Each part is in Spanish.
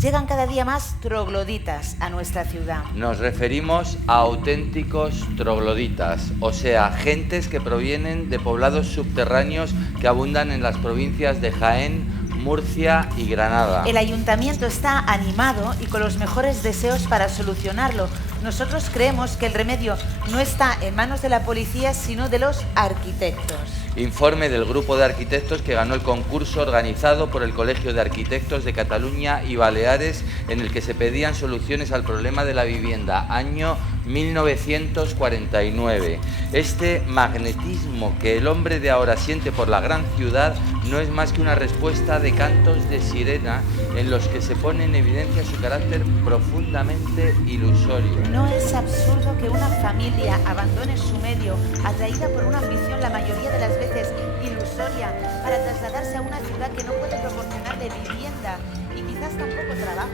llegan cada día más trogloditas a nuestra ciudad. Nos referimos a auténticos trogloditas, o sea, gentes que provienen de poblados subterráneos que abundan en las provincias de Jaén, Murcia y Granada. El ayuntamiento está animado y con los mejores deseos para solucionarlo. Nosotros creemos que el remedio no está en manos de la policía, sino de los arquitectos. Informe del grupo de arquitectos que ganó el concurso organizado por el Colegio de Arquitectos de Cataluña y Baleares, en el que se pedían soluciones al problema de la vivienda, año 1949. Este magnetismo que el hombre de ahora siente por la gran ciudad no es más que una respuesta de cantos de sirena en los que se pone en evidencia su carácter profundamente ilusorio. ¿No es absurdo que una familia abandone su medio, atraída por una ambición la mayoría de las veces ilusoria, para trasladarse a una ciudad que no puede proporcionarle vivienda y quizás tampoco trabajo?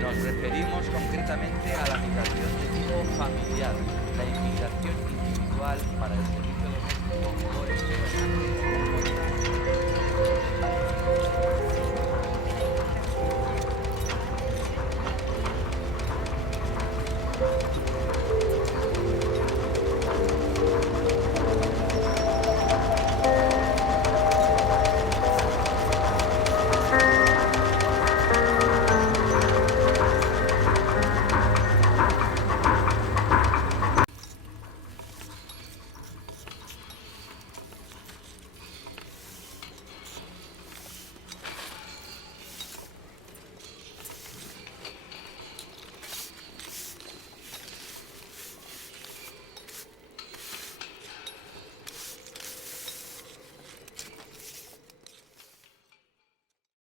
Nos referimos concretamente a la migración de tipo familiar, la inmigración individual para el servicio doméstico o empleo.